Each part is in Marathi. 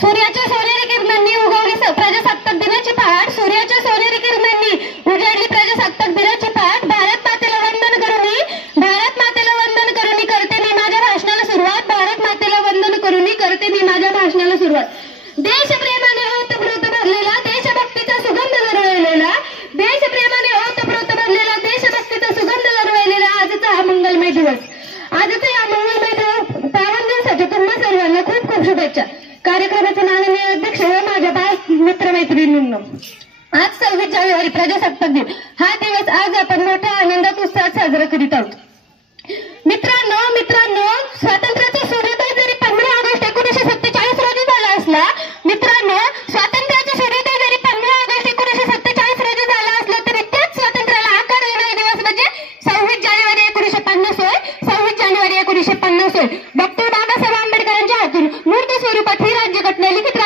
सूर्याच्या सोनेरी किरणांनी उगवली प्रजासत्ताक दिनाची पहाट, सूर्याच्या सोनेरी किरणांनी उजाडली प्रजासत्ताक दिनाची पहाट. भारत मातेला वंदन करून करते मी माझ्या भाषणाला सुरुवात. भारत मातेला वंदन करून करते मी माझ्या भाषणाला सुरुवात. देशप्रेमाने ओतप्रोत भरलेला, देशभक्तीचा सुगंध दरवळलेला, देशप्रेमाने ओतप्रोत भरलेला, देशभक्तीचा सुगंध दरवळलेला आजचा हा मंगलमय दिवस. आजचा या मंगलमय पावन दिवसाच्या तुम्हा सर्वांना खूप खूप शुभेच्छा. कार्यक्रमाचे माननीय अध्यक्ष व माझ्या मित्रमैत्रिणींनो, आज 26 जानेवारी प्रजासत्ताक दिन हा दिवस आज आपण मोठ्या आनंदात उत्साहात साजरा करीत आहोत. मित्रांनो, स्वातंत्र्याचा सूर्योदय जरी 15 ऑगस्ट 1947 रोजी झाला असला, मित्रांनो स्वातंत्र्याचा सूर्योदय जरी 15 ऑगस्ट 1947 रोजी झाला असला तरी त्याच स्वातंत्र्याला आकार येणारा दिवस म्हणजे 26 जानेवारी 1950 होय. 26 जानेवारी 1950 होय. डॉक्टर बाबासाहेब आंबेडकरांच्या हातून मूर्त स्वरूपात ही राज्यघटना लिखित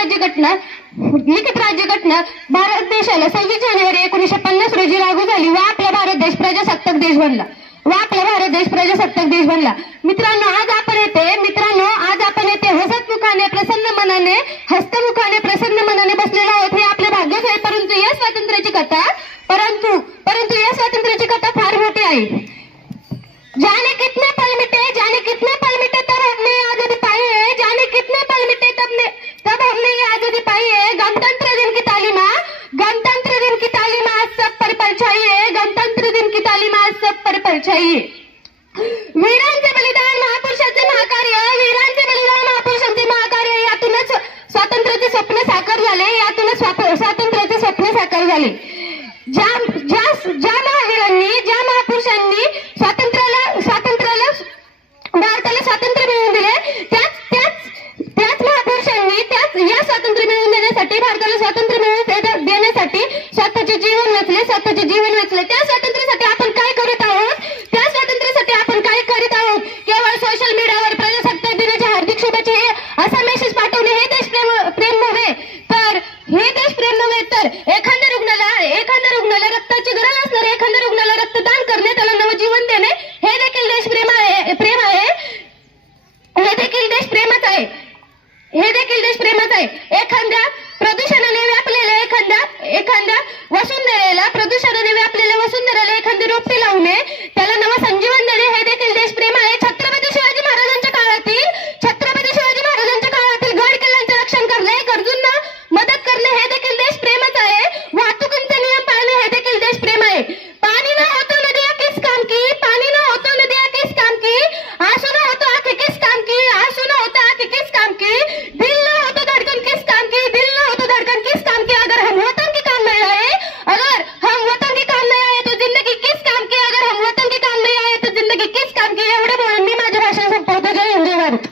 राज्यघटना भारत देशाला 26 जानेवारी 1950 रोजी लागू झाली व आपला भारत देश प्रजासत्ताक देश बनला. मित्रांनो, आज आपण येथे हसतमुखाने प्रसन्न मनाने बसलेलो आहोत. हे आपले भाग्यच आहे. परंतु या स्वातंत्र्याची कथा फार मोठी आहे. जाने कितने पल मिटे तब हमने आजादी पाई है, जाने कितने पल मिटे तब हमने ये आजादी पाई है. गणतंत्र दिन की तालीम आज सब पर परछाई, गणतंत्र दिन की तालीम आज सब पर परछाई. वीरांचे बलिदान महापुरुषांचे महाकार्य यातूनच स्वातंत्र्याचे स्वप्न साकार झाले. ज्या महावीरांनी, ज्या महापुरुषांनी भारताला स्वातंत्र्य मिळवून दिले, त्याच महापुरुषांनी या स्वातंत्र्य मिळवून देण्यासाठी, भारताला स्वातंत्र्य मिळवून देण्यासाठी स्वतःचे जीवन वेचले. त्या स्वातंत्र्यासाठी आपण काय करीत आहोत? केवळ सोशल मीडियावर प्रजासत्ताक दिनाच्या हार्दिक शुभेच्छा असा मेसेज पाठवणे हे देशप्रेम नव्हे, तर एखाद्या रुग्णाला रक्ताची गरज असणारे एखाद्या रुग्णाला रक्तदान करणे, त्याला नवजीवन देणे हे देखील देशप्रेमच आहे. एखाद्या प्रदूषणाने व्यापलेल्या वसुंधरेला एखादी रोपटी लावणे, त्याला नवसंजीवन देणे हे देखील देशप्रेम आहे. छत्रपती शिवाजी महाराजांच्या काळातील गड किल्ल्यांचे रक्षण करणे, गरजूंना मदत करणे हे देखील देशप्रेमच आहे. वाहतुकीचे नियम पाळणे हे देखील देशप्रेम आहे. पानी न हो तो नदियां किस काम की, आंसू न हो तो आंखें किस काम की, दिल न हो तो धड़कन किस काम की, अगर हम वतन के काम नहीं आए तो जिंदगी किस काम की, एवढे बोलून मी माझ्या भाषण संपवतो. जय हिंद, जय भारत.